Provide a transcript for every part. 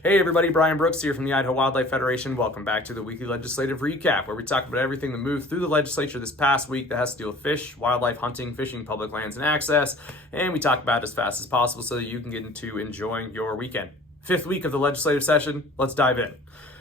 Hey everybody, Brian Brooks here from the Idaho Wildlife Federation. Welcome back to the weekly legislative recap, where we talk about everything that moved through the legislature this past week that has to deal with fish, wildlife, hunting, fishing, public lands, and access. And we talk about it as fast as possible so that you can get into enjoying your weekend. Fifth week of the legislative session, let's dive in.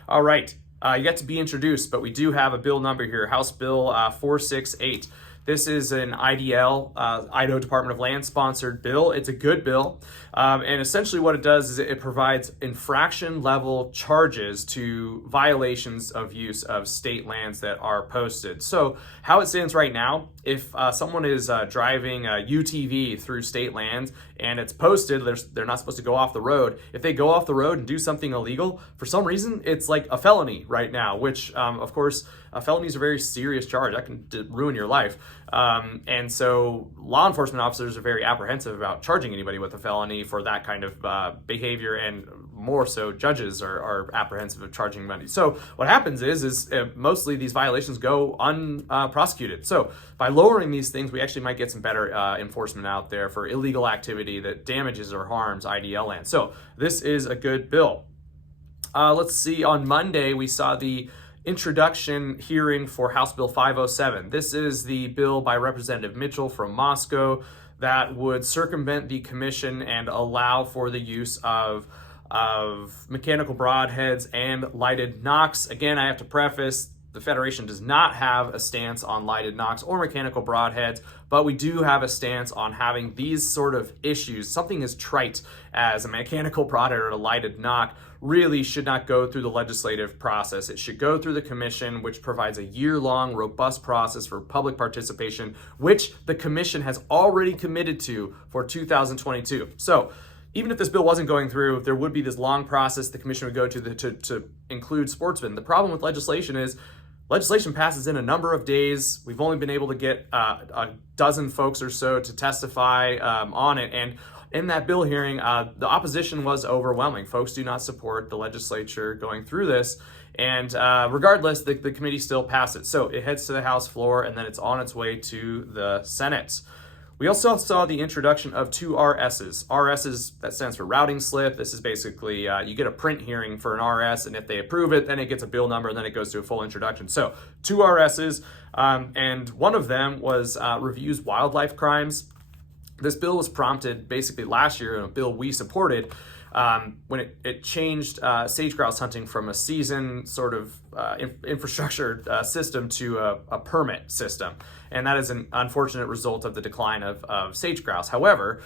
All right, you get to be introduced, but we do have a bill number here, House Bill 468. This is an IDL, Idaho Department of Land sponsored bill. It's a good bill. And essentially what it does is it provides infraction level charges to violations of use of state lands that are posted. So how it stands right now, if someone is driving a UTV through state lands and it's posted, they're not supposed to go off the road. If they go off the road and do something illegal, for some reason, it's like a felony right now, which of course, felonies are a very serious charge. That can ruin your life. And so law enforcement officers are very apprehensive about charging anybody with a felony for that kind of behavior, and more so judges are apprehensive of charging money. So what happens is mostly these violations go unprosecuted. So by lowering these things, we actually might get some better enforcement out there for illegal activity that damages or harms IDL land. So this is a good bill. Let's see, on Monday we saw the introduction hearing for House Bill 507. This is the bill by Representative Mitchell from Moscow that would circumvent the commission and allow for the use of mechanical broadheads and lighted nocks. Again, I have to preface, the Federation does not have a stance on lighted nocks or mechanical broadheads, but we do have a stance on having these sort of issues. Something as trite as a mechanical broadhead or a lighted knock really should not go through the legislative process. It should go through the commission, which provides a year-long, robust process for public participation, which the commission has already committed to for 2022. So even if this bill wasn't going through, there would be this long process the commission would go to include sportsmen. The problem with legislation is legislation passes in a number of days. We've only been able to get a dozen folks or so to testify on it. And in that bill hearing, the opposition was overwhelming. Folks do not support the legislature going through this. And regardless, the committee still passed it. So it heads to the House floor, and then it's on its way to the Senate. We also saw the introduction of two RSs. RSs, that stands for routing slip. This is basically, you get a print hearing for an RS, and if they approve it, then it gets a bill number, and then it goes to a full introduction. So two RSs, and one of them was reviews wildlife crimes. This bill was prompted basically last year in a bill we supported when it changed sage grouse hunting from a season sort of infrastructure system to a permit system. And that is an unfortunate result of the decline of sage grouse. However,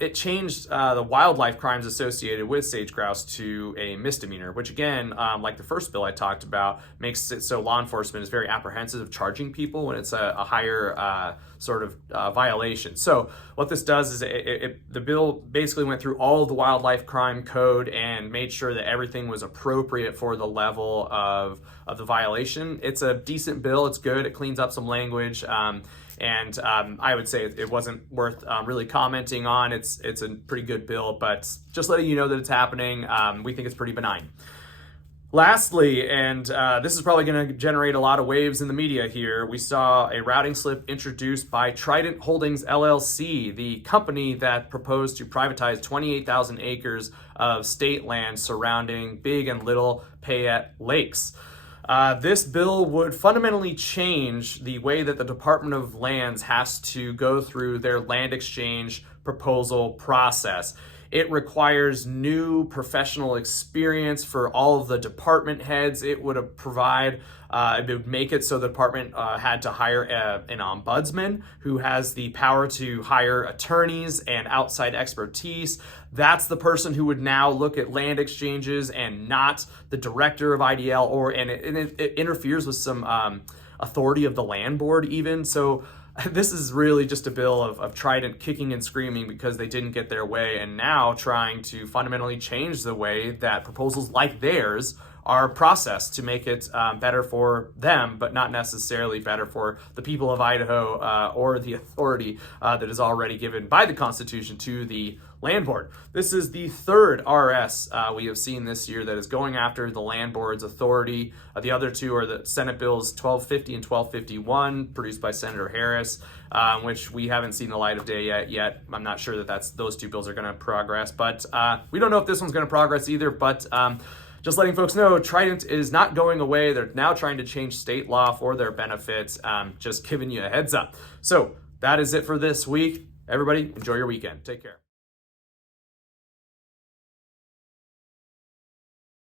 it changed the wildlife crimes associated with sage grouse to a misdemeanor, which again, like the first bill I talked about, makes it so law enforcement is very apprehensive of charging people when it's a higher sort of violation. So what this does is the bill basically went through all of the wildlife crime code and made sure that everything was appropriate for the level of the violation. It's a decent bill. It's good. It cleans up some language. And I would say it wasn't worth really commenting on. It's a pretty good bill, but just letting you know that it's happening. We think it's pretty benign. Lastly, and this is probably going to generate a lot of waves in the media here, we saw a routing slip introduced by Trident LLC, the company that proposed to privatize 28,000 acres of state land surrounding Big and Little Payette lakes. This bill would fundamentally change the way that the Department of Lands has to go through their land exchange proposal process. It requires new professional experience for all of the department heads. It would make it so the department had to hire an ombudsman who has the power to hire attorneys and outside expertise. That's the person who would now look at land exchanges and not the director of IDL, and it interferes with some authority of the land board even. So this is really just a bill of Trident kicking and screaming because they didn't get their way, and now trying to fundamentally change the way that proposals like theirs are processed to make it better for them, but not necessarily better for the people of Idaho or the authority that is already given by the Constitution to the Land Board. This is the third RS we have seen this year that is going after the Land Board's authority. The other two are the Senate Bills 1250 and 1251, produced by Senator Harris, which we haven't seen the light of day yet. I'm not sure that those two bills are going to progress, but we don't know if this one's going to progress either. But just letting folks know, Trident is not going away. They're now trying to change state law for their benefits. Just giving you a heads up. So that is it for this week. Everybody, enjoy your weekend. Take care.